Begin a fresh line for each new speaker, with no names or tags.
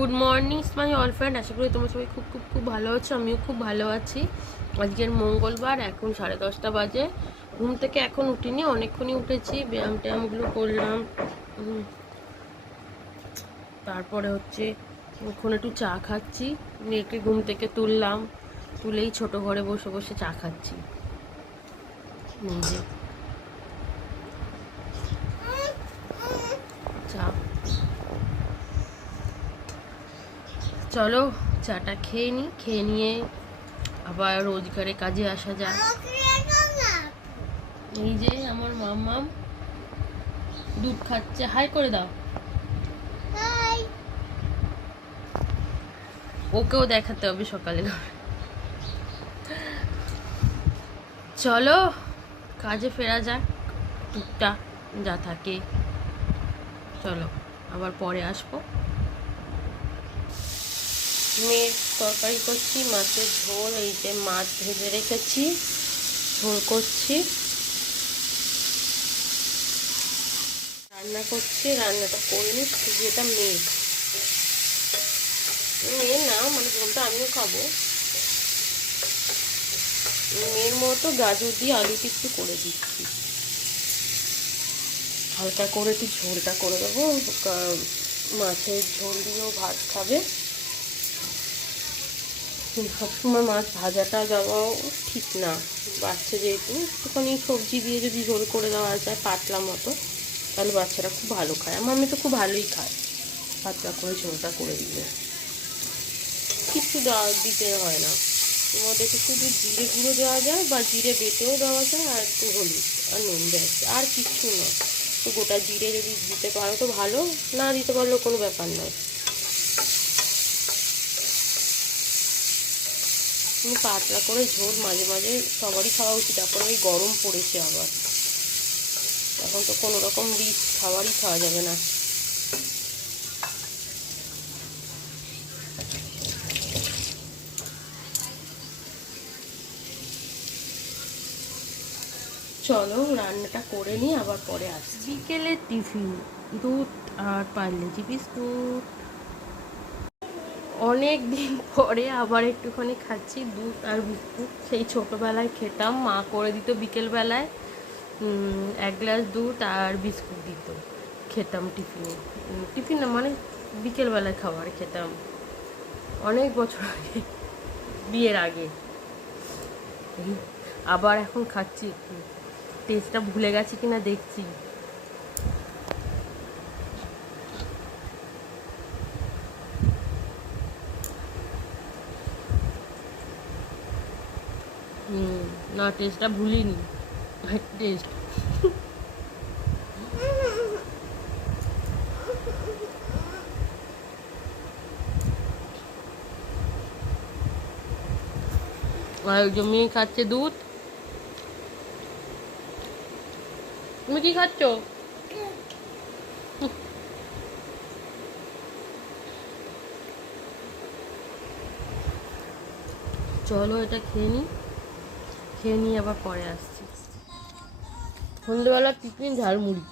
Good morning my all friend আশা করি তোমার সবাই খুব খুব খুব ভালো আছো। আমিও খুব ভালো আছি। আজকের মঙ্গলবার, এখন সাড়ে দশটা বাজে। ঘুম থেকে এখন উঠিনি, অনেকক্ষণই উঠেছি। ব্যায়াম ট্যায়ামগুলো করলাম। তারপরে হচ্ছে এখন একটু চা খাচ্ছি। মেয়েকে ঘুম থেকে তুললাম। তুলেই ছোট ঘরে বসে বসে চা খাচ্ছি। চা চলো চাটা খেয়ে নিই খেয়ে নিয়ে আবার রোজগারে কাজে আসা যাক। এই যে আমার মাম্মাম দুধ খাচ্ছে। হাই করে দাও। ওকেও দেখাতে হবে সকালে। চলো কাজে ফেরা যাক। টুকটা যা থাকে। চলো, আবার পরে আসব। মেয়ের তরকারি করছি, মাছের ঝোল, এই যে মাছ ভেজে রেখেছি, ঝোল করছি। রান্না করছি, রান্নাটা করে নি শুধু এটা মেঘ মেয়ে না মানে ঝোলটা আমিও খাব। মেয়ের মতো গাজর দিয়ে আলুটি একটু করে দিচ্ছি। হালকা করে একটু ঝোলটা করে দেবো মাছের ঝোল দিয়েও ভাত খাবে। সবসময় মাছ ভাজাটা দেওয়াও ঠিক না। বাচ্চা যেহেতু, একটুখানি সবজি দিয়ে যদি ঝোল করে দেওয়া যায় পাতলা মতো, তাহলে বাচ্চারা খুব ভালো খায়। আমার মেয়ে তো খুব ভালোই খায়, পাতলা করে ঝোলটা করে দিলে। কিছু দেওয়া দিতে হয় না। একটু শুধু জিরে গুঁড়ো দেওয়া যায় বা জিরে বেটেও দেওয়া যায় আর একটু হলুদ আর নুন ব্যাস আর কিচ্ছু না। তো গোটা জিরে যদি দিতে পারো তো ভালো, না দিতে পারলেও কোনো ব্যাপার নয়। তুমি পাতলা করে ঝোল মাঝে মাঝে সবারই খাওয়া উচিত, তারপরে ওই গরম পড়েছে আবার। এখন তো কোনো রকম রিচ খাবারই খাওয়া যাবে না। চলো, রান্নাটা করে নিই, আবার পরে আসছি। বিকেলের টিফিন, দুধ আর পারলে পার্লেজি বিস্কুট। অনেক দিন পরে আবার একটুখানি খাচ্ছি, দুধ আর বিস্কুট। সেই ছোটোবেলায় খেতাম, মা করে দিত বিকেলবেলায় এক গ্লাস দুধ আর বিস্কুট দিত। খেতাম টিফিনে। টিফিন মানে বিকেলবেলায় খাবার খেতাম। অনেক বছর আগে, বিয়ের আগে। আবার এখন খাচ্ছি। টেস্টটা ভুলে গেছি কিনা দেখছি। না টেস্টটা ভুলিনি। টেস্ট ওই মেয়ে খাচ্ছে দুধ। তুমি কি খাচ্ছ? চলো এটা খেয়ে নিই খেয়ে নিয়ে আবার পরে আসছি। সন্ধ্যেবেলা টিফিন ঝালমুড়ি।